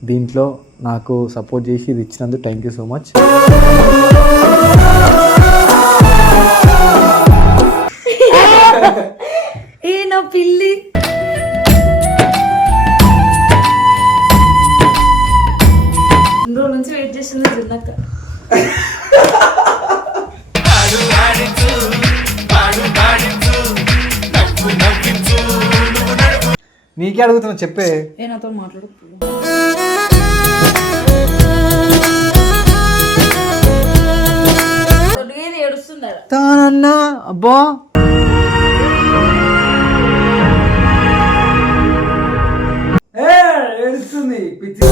దీంట్లో నాకు సపోర్ట్ చేసి ఇది ఇచ్చినందుకు థ్యాంక్ యూ సో మచ్. ఏ నా పిల్లి రోజు నుంచి వెయిట్ చేస్తుంది చిన్నక్క. నీకే అడుగుతున్నా చెప్పే. ఏ నాతో మాట్లాడు. తానన్నా అబ్బా ఏడుస్తుంది పిచ్చి.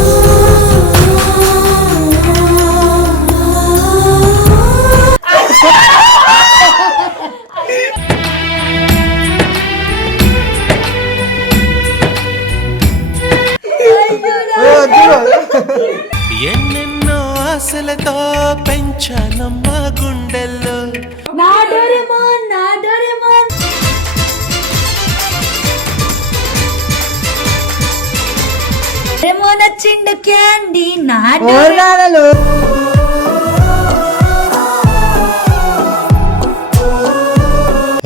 ఎన్నెన్నో ఆశలతో పెంచానమ్మ గుండెల్లో నా డోరేమోన్ నా డోరేమోన్ డోరేమోన్ వచ్చిండు క్యాండీ నా Doraemon.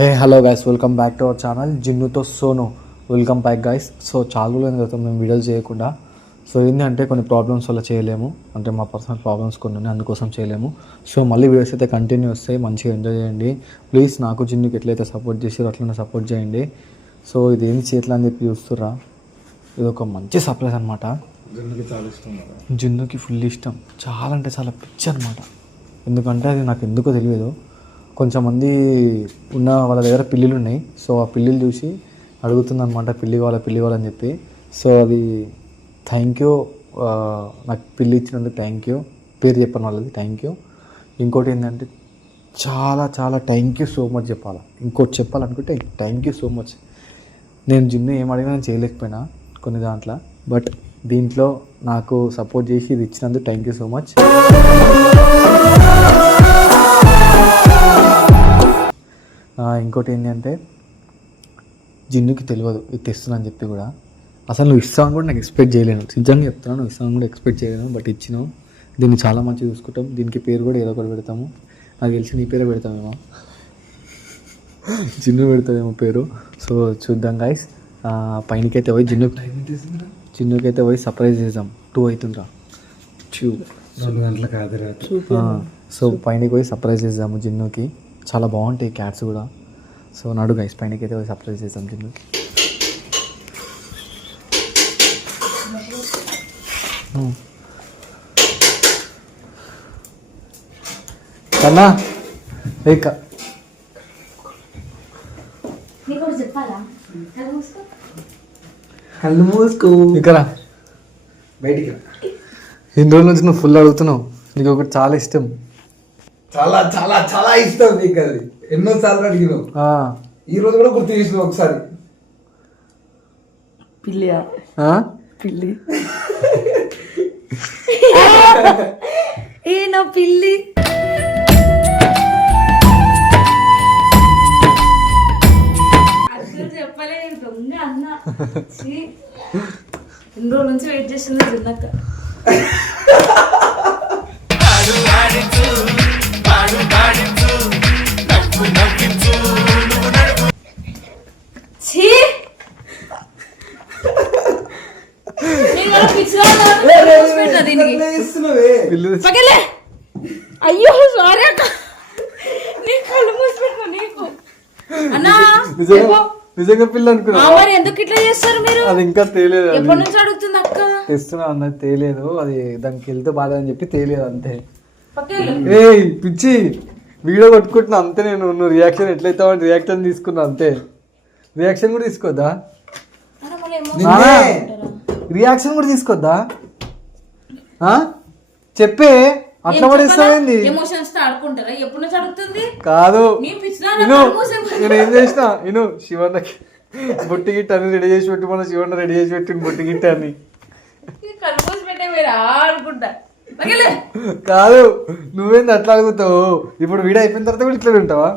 Hey hello guys, welcome back to our channel జిన్నుతో Sonu. Welcome back guys. So చాలా రోజులైన తర్వాత మేము వీడియోలు చేయకుండా. సో ఏంటంటే కొన్ని ప్రాబ్లమ్స్ వల్ల చేయలేము, అంటే మా పర్సనల్ ప్రాబ్లమ్స్ కొన్ని ఉన్నాయి, అందుకోసం చేయలేము. సో మళ్ళీ వీడియోస్ అయితే కంటిన్యూ వస్తాయి, మంచిగా ఎంజాయ్ చేయండి ప్లీజ్. నాకు జిన్నుకి ఎట్లయితే సపోర్ట్ చేసారో అట్లనే సపోర్ట్ చేయండి. సో ఇది ఏంటి చేతులు అని చెప్పి చూస్తుర్రా, ఇది ఒక మంచి సర్ప్రైజ్ అనమాట. జిన్నుకి చాలా ఇష్టం, జిన్నుకి ఫుల్ ఇష్టం, చాలా అంటే చాలా పిచ్చి అనమాట. ఎందుకంటే అది నాకు ఎందుకో తెలియదు. కొంచెంమంది ఉన్న వాళ్ళ దగ్గర పిల్లిలు ఉన్నాయి, సో ఆ పిల్లిలు చూసి అడుగుతుందన్నమాట పిల్లి కావాలని చెప్పి. సో అది థ్యాంక్ యూ, నాకు పిల్లి ఇచ్చినందుకు థ్యాంక్ యూ, పేరు చెప్పిన వాళ్ళది థ్యాంక్ యూ. ఇంకోటి ఏంటంటే చాలా చాలా థ్యాంక్ యూ సో మచ్ చెప్పాలి. ఇంకోటి చెప్పాలనుకుంటే థ్యాంక్ యూ సో మచ్. నేను జిన్ను ఏం అడిగినా నేను చేయలేకపోయినా కొన్ని దాంట్లో, బట్ దీంట్లో నాకు సపోర్ట్ చేసి ఇది ఇచ్చినందుకు థ్యాంక్ యూ సో మచ్. ఇంకోటి ఏంటంటే జిన్నుకి తెలియదు ఇది తెస్తున్నాను చెప్పి కూడా. అసలు నువ్వు ఇస్తాను కూడా నాకు ఎక్స్పెక్ట్ చేయలేను, నిజంగా చెప్తున్నాను, నువ్వు ఇస్తాను కూడా ఎక్స్పెక్ట్ చేయలేను, బట్ ఇచ్చినావు. దీన్ని చాలా మంచిగా చూసుకుంటాం, దీనికి పేరు కూడా ఏదో ఒకటి పెడతాము. నాకు తెలిసి నీ పేరే పెడతామేమో, జిన్ను పెడతామేమో పేరు. సో చూద్దాం గైస్. పైనకైతే పోయి జిన్నుకైతే పోయి సర్ప్రైజ్ చేద్దాం. 2 అవుతుందిరా, 2 గంటలకు కాదు. సో పైనకి పోయి సర్ప్రైజ్ చేద్దాము జిన్నుకి. చాలా బాగుంటాయి క్యాట్స్ కూడా. సో నాడు గైస్ పైనకైతే పోయి సర్ప్రైజ్ చేద్దాం జిన్నుకి. కన్నా కళ్ళు మూసుకో, ఇక్కడ బయటికి. ఇన్ని రోజుల నుంచి నువ్వు ఫుల్ అడుగుతున్నావు, నీకు ఒకటి చాలా ఇష్టం, చాలా చాలా చాలా ఇష్టం నీకు. అది ఎన్నోసార్లు అడిగినావు, ఈ రోజు కూడా గుర్తు చేసినావు ఒకసారి. పిల్లి పిల్లి ఏ నా పిల్లి అసలు చెప్పలే దొంగ అన్న. ఎన్ని రోజుల నుంచి వెయిట్ చేస్తుంది చిన్నక్క. అయ్యో సారీ అక్క, నీ కళ్ళు మూసిపెట్టినా నీకు అన్నా. నిజంగా పిల్ల అనుకున్నా. మరి ఎందుకు ఇట్లా చేస్తారు మీరు? అది ఇంకా తేలేదు, ఎప్పటి నుంచి అడుగుతుంది అక్క. తెస్తున్నా అన్నది తేలేదు, అది దానికి వెళ్తే బాధ అని చెప్పి తేలేదు అంతే. ఏ పిచ్చి వీడియో కొట్టుకుంటున్నా అంతే. నువ్వు రియాక్షన్ ఎట్లయితే రియాక్షన్ తీసుకున్నా అంతే. రియాక్షన్ కూడా తీసుకోద్దా? రియాక్షన్ కూడా తీసుకోద్దా? చెప్పే అట్లా పడేస్తావేంది? కాదు నేను ఏం చేసిన నేను శివన్నకి బొట్టి గిట్ట అని రెడీ చేసి పెట్టి, మన శివన్న రెడీ చేసి పెట్టింది బొట్టి గిట్ట అని. కాదు నువ్వేంది అట్లా అడుగుతావు? ఇప్పుడు వీడియో అయిపోయిన తర్వాత కూడా ఇట్లా ఉంటావా?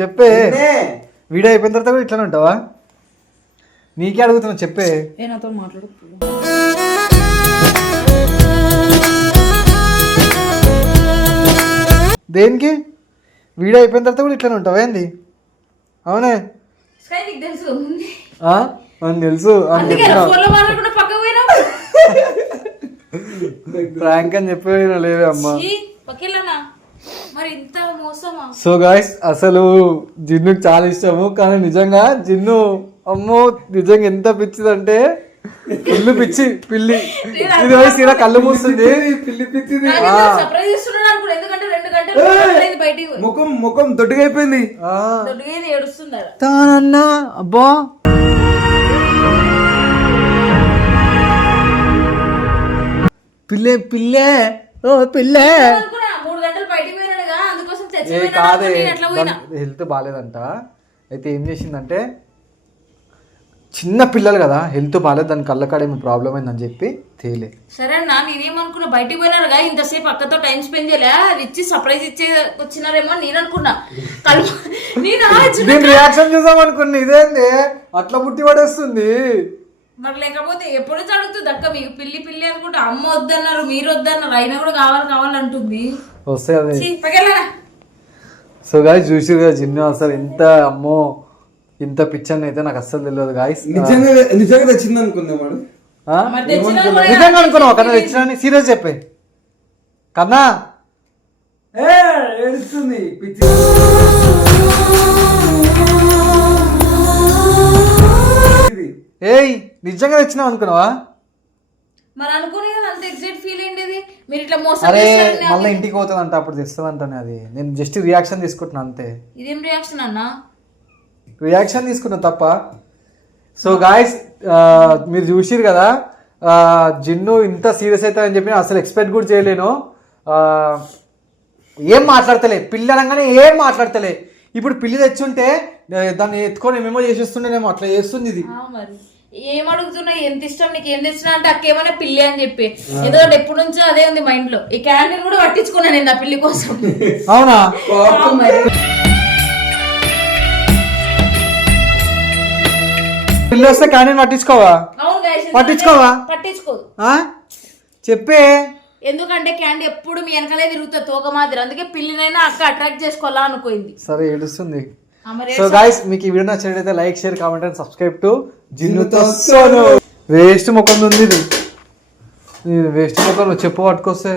చెప్పే వీడియో అయిపోయిన తర్వాత కూడా ఇట్లానే ఉంటావా? నీకే అడుగుతున్నా చెప్పే. ఏ నాతో మాట్లాడు. దేనికి? వీడియో అయిపోయిన తర్వాత కూడా ఇట్లనే ఉంటావా ఏంది? అవునే నీకు తెలుసు అని తెలుసు ప్రాంక్ అని చెప్పి లేవే అమ్మా. సో గాయ్స్ అసలు జిన్నుకి చాలా ఇష్టము, కానీ నిజంగా జిన్ను అమ్మో నిజంగా ఎంత పిచ్చిదంటే పిల్లి పిచ్చి పిల్లి ఇది వయసు ఇలా కళ్ళు మూస్తుంది. ముఖం దొడ్డుగా అయిపోయింది. తానన్నా అబ్బా పిల్లే పిల్లే ఓ పిల్లే కాదే హెల్త్ బాగాలేదంట. అయితే ఏం చేసిందంటే చిన్న పిల్లలు కదా హెల్త్ బాగాలేదు, దాని కళ్ళకాడ ఏమి ప్రాబ్లం అయిందని చెప్పి తేలే. సరే అన్న నేనేమనుకున్నా బయటికి పోయినారుగా ఇంతసేపు అక్కతో టైం స్పెండ్ చేయలే, అది ఇచ్చి సర్ప్రైజ్ ఇచ్చే వచ్చినారేమో నేను అనుకున్నా. నేను రియాక్షన్ చూసాం అనుకున్నా, ఇదేంది అట్లా పుట్టి పడేస్తుంది. మరి లేకపోతే ఎప్పుడు అడుగుతుంది అక్క మీకు పిల్లి పిల్లి అనుకుంటే అమ్మ వద్దన్నారు మీరు వద్దన్నారు, అయినా కూడా కావాలంటుంది. వస్తే అది సో గాయస్ చూసిరు కదా జిన్ను అసలు ఎంత అమ్మో ఇంత పిచ్చర్ అయితే నాకు అస్సలు తెలియదు గాయస్. నిజంగా తెచ్చింది అనుకుందా వాడు? నిజంగా అనుకున్నావు కన్నా తెచ్చినా? సీరియస్ చెప్పే కన్నా. ఏడుస్తుంది ఏయ్ నిజంగా తెచ్చినావు అనుకున్నావా? మరి అనుకునే కదా అంత ఎగ్జైట్ ఫీల్ ఏంటిది మీరు ఇట్లా మోసం. అరే మళ్ళీ ఇంటికి పోతుందంట అప్పుడు తెస్తుందంటానే, అది నేను జస్ట్ రియాక్షన్ తీసుకుంటున్నా అంతే. ఇదేం రియాక్షన్ అన్న? రియాక్షన్ తీసుకున్నా తప్ప. సో గాయస్ మీరు చూసిరు కదా జిన్ను ఇంత సీరియస్ అవుతుందని చెప్పి అసలు ఎక్స్పెక్ట్ కూడా చేయలేను. ఏం మాట్లాడతలే పిల్లి అనగానే ఏం మాట్లాడతలే. ఇప్పుడు పిల్లి తెచ్చుంటే దాన్ని ఎత్తుకొని ఏమేమో చేసేస్తుండేనేమో అట్లా చేస్తుంది ఇది. మరి ఏం అడుగుతున్నా ఎంత ఇష్టం నీకు ఏం తెచ్చినా అంటే అక్కేమైనా పిల్లి అని చెప్పి ఏదో ఎప్పటి నుంచో అదే ఉంది మైండ్ లో. ఈ క్యాండిల్ కూడా పట్టించుకున్నా నేను ఆ పిల్లి కోసం. అవునా? పిల్లి వస్తే క్యాండిల్ పట్టించుకోవా? పట్టించుకోదు చెప్పే. ఎందుకంటే క్యాండీ ఎప్పుడు మీ వెనకాలే తిరుగుతుంది తోక మాదిరి, అందుకే పిల్లినైనా అక్క అట్రాక్ట్ చేసుకోవాలా అనుకోయింది. సరే ఏడుస్తుంది. సో గైస్ మీకు ఈ వీడియో నచ్చినట్లయితే like share comment and subscribe to జిన్నుతో సోను. వేస్ట్ ముఖం ఉంది ఇది, వేస్ట్ ముఖం చెప్పు పట్టుకొస్తే.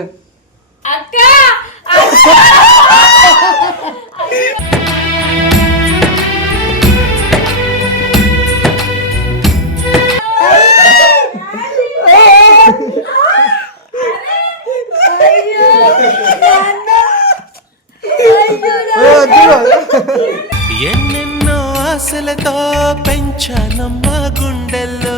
ఎన్నెన్నో ఆశలతో పెంచానమ్మ గుండెల్లో.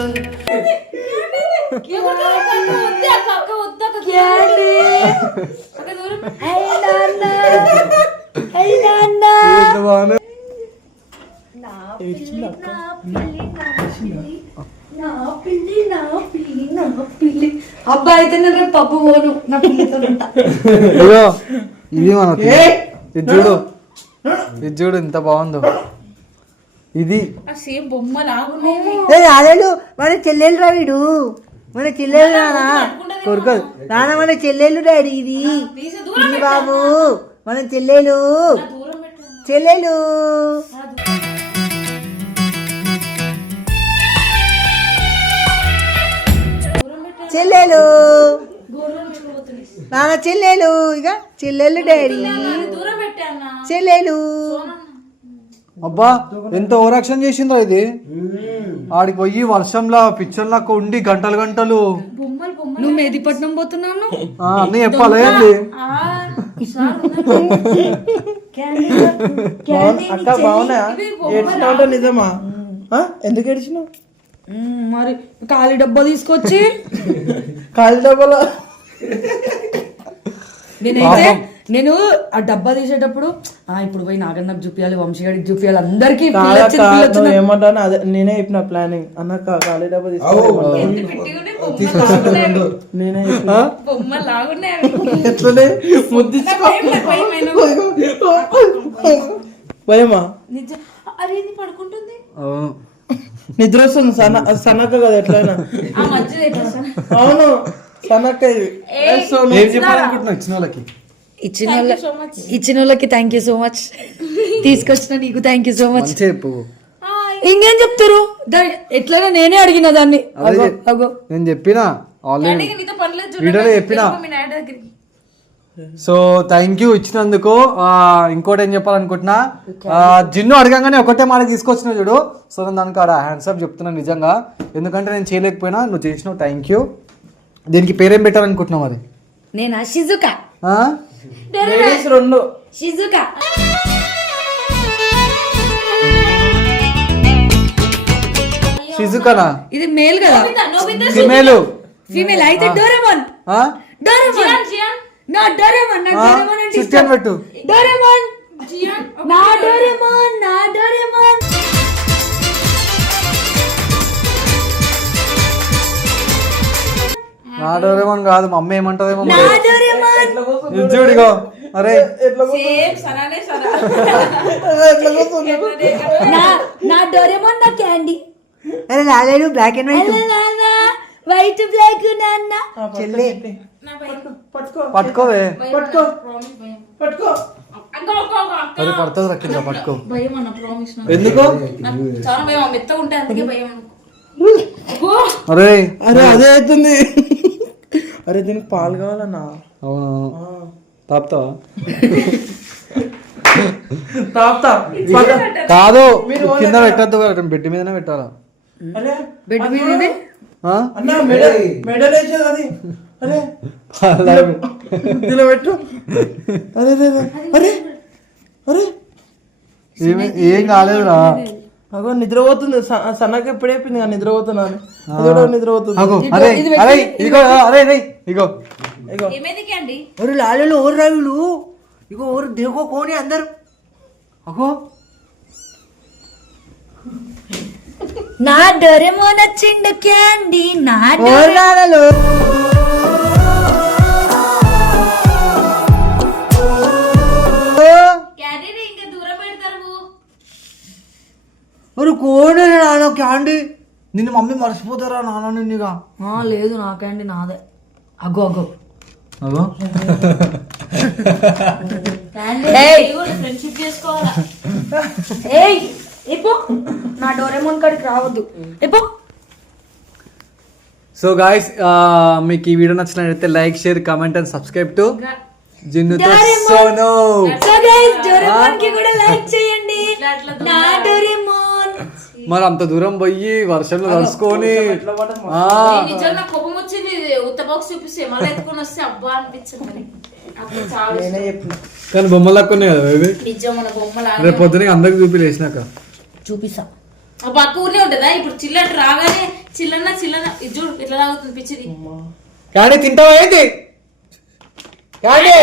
అబ్బా అయితే నేను రేపు పప్పు పోను నా పిల్లితో ఉంటా. ఇది మనకి ఇది చూడు, ఇది చూడు ఎంత బాగుందో ఇది. సేమ్ బొమ్మ లాగున్నాయి. మన చెల్లెలు రా వీడు, మన చెల్లెలు రానా కొడుకు రానా, మన చెల్లెలు డాడీ ఇది ఇది బాబు మన చెల్లెలు చెల్లెలు. చెల్లెలు నాన్న చెల్లెలు, ఇక చెల్లెలు డాడీ చెల్లెలు. అబ్బా ఎంత ఓవరాక్షన్ చేసిందో ఇది. ఆడికి పోయి వర్షంలో పిచ్చర్లా ఉండి గంటలు గంటలు. నువ్వు మేదిపట్నం పోతున్నాను అన్నీ చెప్పాలి ఏంది? అక్క బాగున్నా? ఏడ్చినావు నిజమా? ఎందుకు ఏడ్చినావు? మరి ఖాళీ డబ్బా తీసుకొచ్చి ఖాళీ డబ్బాలో నేను ఆ డబ్బా తీసేటప్పుడు ఇప్పుడు పోయి నాగన్నకు చూపించాలి, వంశీగాడికి చూపించాలి, అందరికి ఏమంటాను అదే నేనే చెప్పిన ప్లానింగ్ అన్న ఖాళీ డబ్బా నేనే బొమ్మ లాగున్నాయి. ఎట్లనే భయమా? నిజం. అరే పడుకుంటుంది. నిద్ర వస్తుంది సనక్క కదా ఎట్లయినా. ఆ మధ్యలో ఎట్లా సార్? అవును సనక్క ఇది. ఏం చెప్పాలనుకుంటున్నావు ఇచ్చిన వాళ్ళకి? ఇచ్చిన వాళ్ళకి థ్యాంక్ యూ సో మచ్. తీసుకొచ్చిన నీకు థ్యాంక్ యూ సో మచ్. మంచిగా చెప్పు. ఇంకేం చెప్తారు? ఎట్లయినా నేనే అడిగిన దాన్ని. అదే అగో నేను చెప్పినా ఆల్రెడీ నీతో పనిలేదు వీడియోలో చెప్పినా. మీ నాయన దగ్గరికి. సో థ్యాంక్ యూ ఇచ్చినందుకు. ఇంకోటి ఏం చెప్పాలనుకుంటున్నా, జిన్ను అడగంగానే ఒకటే మాట తీసుకొచ్చిన చూడు. సో నేను దానికి ఆడ హ్యాండ్సప్ చెప్తున్నాను నిజంగా, ఎందుకంటే నేను చేయలేకపోయినా నువ్వు చేసినావు. Thank you. దీనికి పేరేం పెట్టాలనుకుంటున్నావు మరి? నేను షిజుకా. Ladies 2 Shizuka. షిజుకానా? ఇది మేల్ కదా, ఫిమేల్. ఫీమేల్ అయితే డోరేమోన్. డోరేమోన్ జియాన్ నా డోరేమోన్. నా డోరేమోన్ అంటే చిట్టాన్ పెట్టు. డోరేమోన్ జియాన్ నా డోరేమోన్. నా డోరేమోన్. నా డోరేమోన్ కాదు, మా అమ్మ ఏమంటదేమో నా డోరేమోన్. ఇది చూడిగో. అరే సేమ్ సరానే సరా. నా డోరేమోన్ నా క్యాండీ. అరే రాలేడు black and white. White black నాన్న. చెల్లి నా భయం. పట్టుకోవే. పట్టుకో. అది పడుతుంది రక్కిందా? పట్టుకో. భయం అన్న ప్రామిస్. ఎందుకు? చాలా భయం, మెత్తగా ఉంటాయి అందుకే భయం అనుకో. అరే అరే అదే అవుతుంది. అరే దీనికి పాలు కావాలన్నా. అవును తాపుతావా? తాపుతా. కాదు కింద పెట్టద్దు, బెడ్ మీదనే పెట్టాలా? అరే బెడ్ మీదనే అన్న మెడల్ వేసేది అది. అరే దీనిలో పెట్టు. అరే అరే అరే ఏం కాలేదురా. అగో నిద్రపోతుంది. సన్నకి ఎప్పుడు చెప్పింది కానీ నిద్రపోతున్నాను. నిద్రపోతుంది. అరే అరే ఇగో. అరే ఇగో. ఏమైంది క్యాండీ? ఎవరు లాలలో ఎవరు రావులు? ఇగో ఎవరు దేకో కోని అందరు. అగో నా డోరేమోన్ వచ్చిండు క్యాండీ. నా డోరేమోన్. క్యాండీని ఇంకా దూరం పెడతారు. మరి కోని నాన్న క్యాండీ. నిన్ను మమ్మీ మర్చిపోతారా నాన్న నిన్నుగా? లేదు నా క్యాండీ నాదే. అగో అగో అగో. ఫ్రెండ్షిప్ చేసుకోవాలా? ఏయ్ ఇపో. నా డోరేమోన్ కాడికి రావద్దు. ఇపో. సో గాయస్ మీకు ఈ వీడియో నచ్చినట్లయితే like, share, comment and subscribe to జిన్నుతో సోను. సో గైస్ డోరేమోన్ కి కూడా లైక్ చేయండి. నా డోరేమోన్. మరి అంత దూరం పోయి వర్షంలో తడుచుకొని నిజంగా నాకు కోపం వచ్చింది. ఉత్త బాక్స్ చూపిస్తే మళ్ళీ ఎత్తుకొని వస్తే అబ్బా అనిపించింది. మరి అప్పుడు చాలా ఇష్టం. కానీ బొమ్మలు లక్కున్నాయి కదా ఇవి. నిజం మన బొమ్మలు రేపు పొద్దున అందరికి చూపిలేసినాక చూపిస్తా. ఆ పక్క ఊరినే ఉంటుందా? ఇప్పుడు చిల్లటి రాగానే చిల్లన్న ఇది చూడు ఇట్లా తాగుతుంది పిచ్చిది. కానీ తింటావా ఏంటి? కానీ